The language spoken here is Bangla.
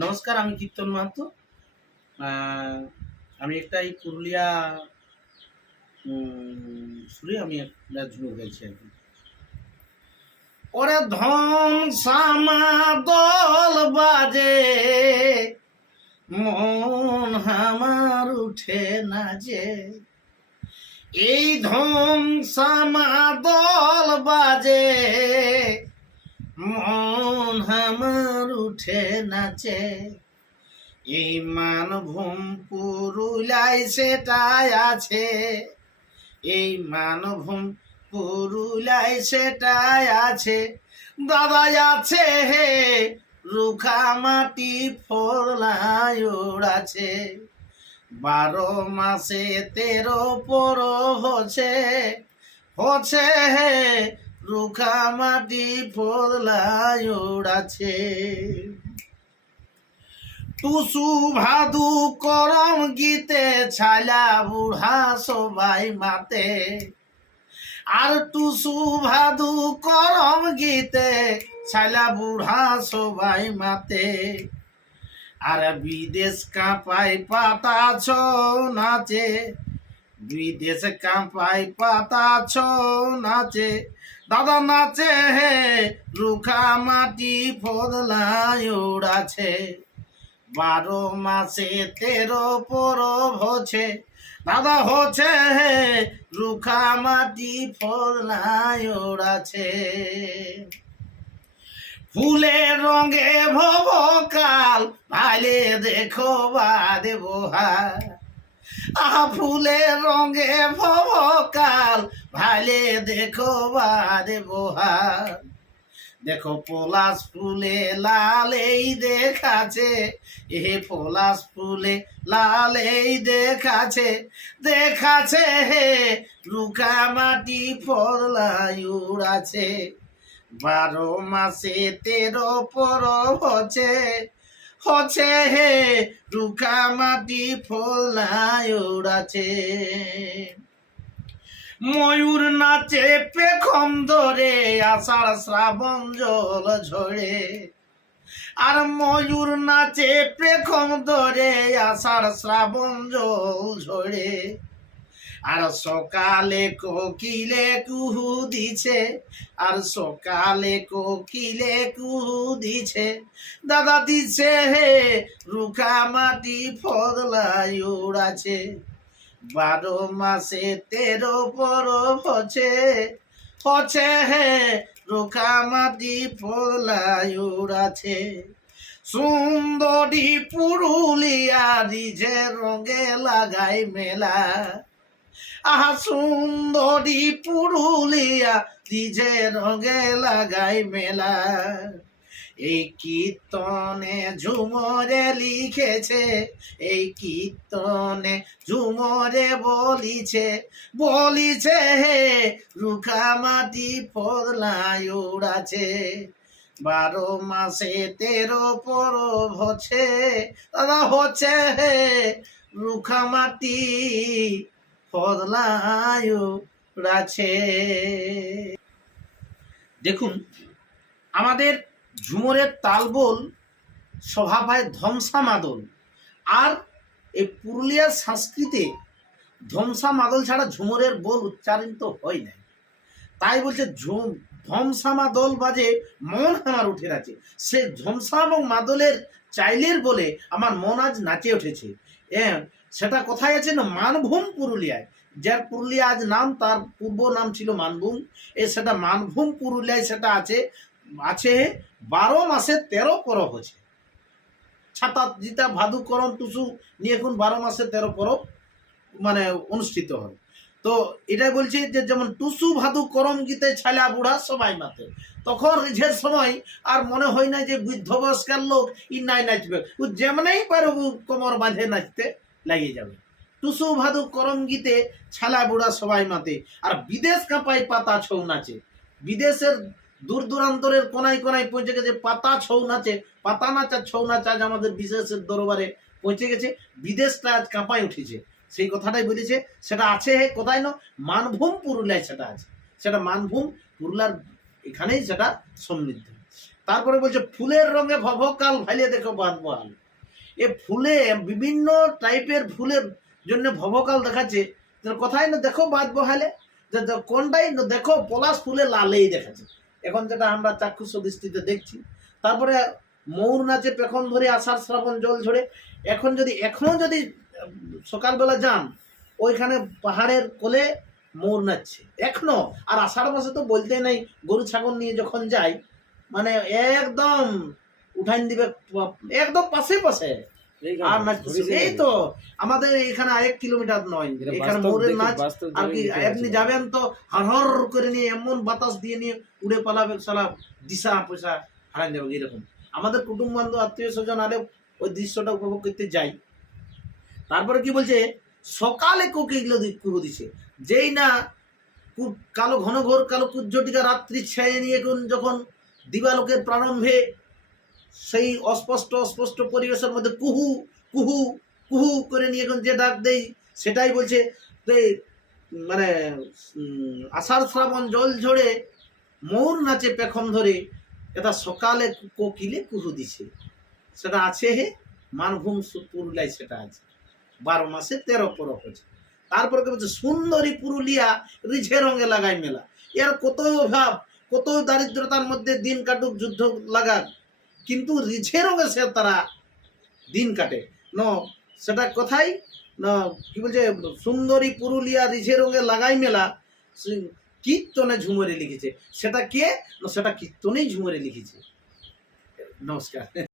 নমস্কার, আমি কীর্তন মাহাতো। আমি একটা এই পুরুলিয়া সুরে আমি একটা ঝুমুর গাইছি আর কি। ওরে ধন সামা দল বাজে, মন আমার উঠে না যে। এই ধন সামা দল বাজে, মন আমার উঠে নাচে। এই মানভূম পুরুলিয়ায় সেটাই আছে, এই মানভূম পুরুলিয়ায় সেটাই আছে। দাদা আছে হে রুখা মাটি ফলায় ওড়াছে, 12 মাসে 13 পরব হচ্ছে হে রুখা মাটি ফলায় ওড়াছে। টুসু ভাদু করম গীতে ছালা বুড়া সবাই মাতে, আর টুসু ভাদু করম গীতে ছালা বুড়া সবাই মাতে। আর বিদেশ কাঁপাই পাতা ছৌ নাচে, বিদেশ কাঁপাই পাতা ছৌ নাচে। দাদা নাচে হে রুখা মাটি ফদলায় ওড়াছে, 12 মাসে 13 পরব হচ্ছে। দাদা হচ্ছে হে রুখা মাটি ফদলায় ওড়াছে। ফুলের রঙে ভবকাল ভালে দেখো বাদে বহার, ফুলের রঙে ভবকাল ভালে দেখো বাদে বহার। দেখো পলাশ ফুলে লাল এই দেখাছে, এ পলাশ ফুলে লাল এই দেখাছে। দেখাছে হে রুখা মাটি ফদলায় উড়াছে, 12 মাসে 13 পরব হচ্ছে হে রুখা মাটি ফদলায় উড়াছে। ময়ূর নাচে পেখম ধরে, আষাঢ় শ্রাবণ জল ঝরে। আর ময়ূর নাচে পেখম ধরে, আষাঢ় শ্রাবণ জল ঝরে। আর সকালে কোকিলে কুহু দিছে, আর সকালে কোকিলে কুহু দিছে। দাদা দিছে হে রুখা মাটি ফদলায় উড়াছে, 12 মাসে 13 পরব হচ্ছে হে রুখা মাটি ফদলায় উড়াছে। সুন্দরী পুরুলিয়া ডিজে রঙে লাগাই মেলা, সুন্দরী পুরুলিয়া ডিজে রঙে লাগাই মেলা। এই কীর্তনে ঝুমরে লিখেছে, এই কীর্তনে ঝুমরে বলিছে হে রুখা মাটি ফদলায় উড়াছে, 12 মাসে 13 পরব হচ্ছে। দাদা হচ্ছে হে রুখা মাটি ফদলায় উড়াছে। দেখুন, আমাদের ঝুমরের তালবোল স্বভাব হয় ধমসা মাদল, আর এই পুরুলিয়ার সংস্কৃতি ধমসা মাদল ছাড়া ঝুমরের বোল উচ্চারিত হয় না। তাই বলছে ধমসা মাদল বাজে মন আমার উঠে আছে। সে ধমসা এবং মাদলের চাইলের বলে আমার মন আজ নাচে উঠেছে। সেটা কোথায় আছে না, মানভূম পুরুলিয়ায়। যার পুরুলিয়া আজ নাম, তার পূর্ব নাম ছিল মানভূম। সেটা মানভূম পুরুলিয়ায় সেটা আছে। 12 মাসে 13 পরব হচ্ছে। ছাতা জিতা ভাদু করম টুসু নিয়ে এখন 12 মাসে 13 পরব মানে অনুষ্ঠিত হয়। তো এটাই বলছি যে যেমন টুসু ভাদু করম গীতে ছালা বুড়া সবাই মাতে, তখন রিঝের সময় আর মনে হয় না যে বৃদ্ধ বয়স্কার লোক নাই নাচবে, ও যেমনই পারে কোমর বাঁধে নাচতে লাগিয়ে যাবে। টুসু ভাদু করম গীতে ছালা বুড়া সবাই মাতে। আর বিদেশ কাঁপাই পাতা ছৌ নাচে, বিদেশের দূর দূরান্তরের কোনায় কোনায় পৌঁছে গেছে পাতা ছৌ নাচে। পাতা নাচা ছৌ নাচ আজ আমাদের বিদেশের দরবারে পৌঁছে গেছে, বিদেশটা আজ কাঁপায় উঠেছে। সেই কথাটাই বলেছে। সেটা আছে কোথায় না, মানভূম পুরুলিয়ায় সেটা আছে। সেটা মানভূম পুরুলিয়ার এখানেই সেটা সমৃদ্ধ। তারপরে বলছে ফুলের রঙে ভবকাল ভাইলে দেখো বাদ বহাল। এ ফুলে বিভিন্ন টাইপের ফুলের জন্য ভবকাল দেখাচ্ছে, কোথায় না দেখো বাদ বহালে, কোনটাই না দেখো পলাশ ফুলে লালেই দেখাচ্ছে এখন, যেটা আমরা চাক্ষুষ দৃষ্টিতে দেখছি। তারপরে ময়ূর নাচে পেখন ধরে আষাঢ় শ্রাবণ জল ঝরে। এখনো যদি সকালবেলা যান, ওইখানে পাহাড়ের কোলে ময়ূর নাচছে এখনো। আর আষাঢ় মাসে তো বলতে নাই, গরু ছাগল নিয়ে যখন যাই মানে একদম উঠাইন দিবে একদম পাশে পাশে আর নাচছে। এই তো আমাদের এখানে 1 কিলোমিটার নয়, এখানে ময়ূরের নাচ। আর কি আপনি যাবেন তো হর করে নিয়ে এমন বাতাস দিয়ে নিয়ে উড়ে পালাবে, সালা দিশা পয়সা হারাই যাবে এরকম। আমাদের কুটুম্ব বান্ধব আত্মীয় স্বজন আরে ওই দৃশ্যটা উপভোগ করতে যাই। তারপরে কি বলছে, সকালে কোকিল কুহু দিছে, যেই না কালো ঘন ঘোর কালো কুজ্জটিকা রাত্রি ছায়া নিয়ে যখন দিবালোকের প্রারম্ভে সেই অস্পষ্ট পরিবেশের মধ্যে কুহু কুহু কুহু করে নিয়ে এখন যে ডাক দেই, সেটাই বলছে মানে আষাঢ় শ্রাবণ জল ঝরে ময়ূর নাচে পেখম ধরে, এটা সকালে কোকিলে কুহু দিছে। সেটা আছে হে মানভূম পুরুলিয়ায়, সেটা আছে 12 মাসে 13 পরব হচ্ছে। তারপরে বলছে সুন্দরী পুরুলিয়া রিঝে রঙে লাগাই মেলা। এর কত অভাব, কত দারিদ্রতার মধ্যে দিন কাটুক, যুদ্ধ লাগাক, কিন্তু রিঝে রঙে সে তারা দিন কাটে ন। সেটা কোথায় না কি বলছে, সুন্দরী পুরুলিয়া রিঝে রঙে লাগাই মেলা, কীর্তনে ঝুমরে লিখেছে। সেটা কে না, সেটা কীর্তনেই ঝুমরে লিখেছে। নমস্কার।